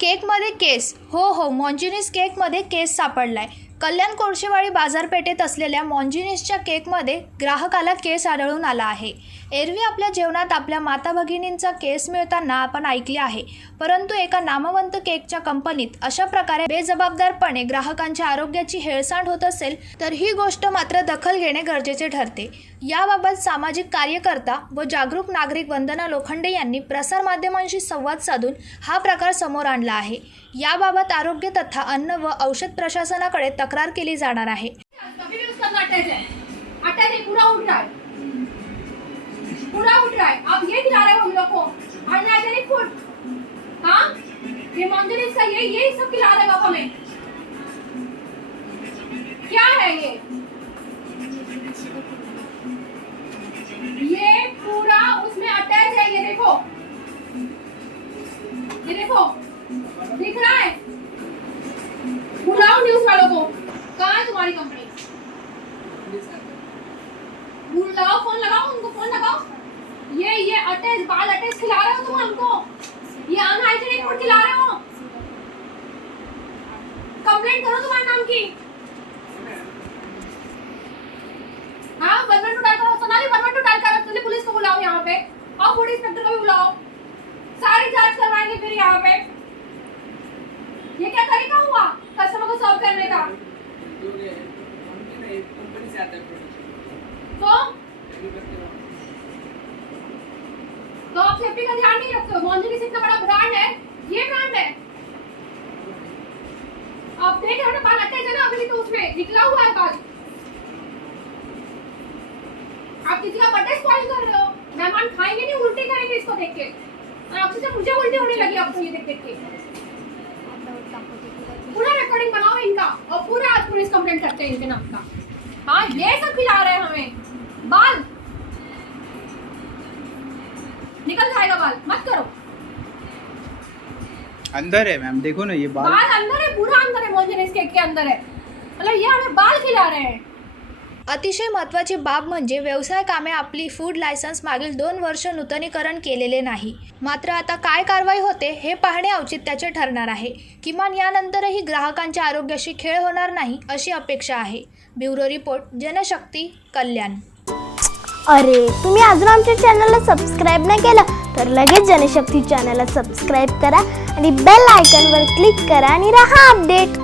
केकमध्ये case. हो हो मॉन्च्युनिस केकमध्ये case सापडला आहे कल्याण कोळशेवाडी बाजारपेठेत असलेल्या मॉन्जिनिसच्या केकमध्ये ग्राहकाला केस आढळून आला आहे. एरवी आपल्या जेवणात आपल्या माता भगिनींचा केस मिळताना आपण ऐकले आहे. परंतु एका नामवंत केकच्या कंपनीत अशा प्रकारे बेजबाबदारपणे ग्राहकांच्या आरोग्याची हेळसांड होत असेल तर ही गोष्ट मात्र दखल घेणे गरजेचे ठरते. याबाबत सामाजिक कार्यकर्ता व जागरूक नागरिक वंदना लोखंडे यांनी प्रसारमाध्यमांशी संवाद साधून हा प्रकार समोर आणला आहे. याबाबत आरोग्य तथा अन्न व औषध प्रशासनाकडे तक्रार केली जाणार आहे. है है ये पूरा उसमें अटैच है, ये देखो. ये देखो. दिख रहा है? बुलाओ न्यूज़ वालों को। कहाँ है तुम्हारी कंपनी बुलाओ फ़ोन लगाओ, उनको फ़ोन लगाओ। ये ये अटैच, बाल अटैच खिला रहे हो तुम हमको। ये अनहाइजीनिक फ़ूड खिला रहे हो। कंप्लेंट करो तुम्हारे नाम की। हाँ वन वन टू डायल करो। Sonali one one two dial करो जल्दी पुलिस को बुलाओ यहाँ पे। और फ़ूड इंस्पेक्टर को भी बुलाओ। सारी जाँच करवाएँगे फिर यहाँ पे। ये क्या तरीका हुआ कस्टमर को सर्व करने का? तो? तो आप सेफ्टी का ध्यान नहीं रखते हो? मॉन्जरी इतना बड़ा ब्रांड है। ये ब्रांड है। आप देख रहे हो बाल अटैच है ना अभी तो उसमें। निकला हुआ है बाल। आप किसी का बर्थडे स्पॉइल कर रहे हो। मेहमान खाएँगे नहीं, उल्टी करेंगे इसको देख के। और आपसे मुझे उल्टी होने लगी आपको ये देख देख के। पूरा रिकॉर्डिंग बनाओ इनका और पूरा आज पुलिस कंप्लेंट करते हैं इनके नाम का। हाँ ये सब खिला रहे हैं हमें। बाल। निकल जाएगा बाल मत करो। अंदर है मैम देखो ना ये बाल। बाल अंदर है पूरा अंदर है मोजन इसके के अंदर है। मतलब ये हमें बाल खिला रहे हैं। अतिशय महत्त्वाची बाब म्हणजे व्यवसाय कामे आपली फूड लायसन्स मागील दोन वर्ष नूतनीकरण केलेले नाही. मात्र आता काय कारवाई होते हे पाहणे औचित्याचे ठरणार आहे. किमान यानंतरही ग्राहकांच्या आरोग्याशी खेळ होणार नाही अशी अपेक्षा आहे. ब्युरो रिपोर्ट जनशक्ती कल्याण. अरे तुम्ही अजून आमच्या चॅनलला सबस्क्राईब नाही केलं तर लगेच जनशक्ती चॅनलला सबस्क्राईब करा आणि बेल आयकॉनवर क्लिक करा आणि राहा अपडेट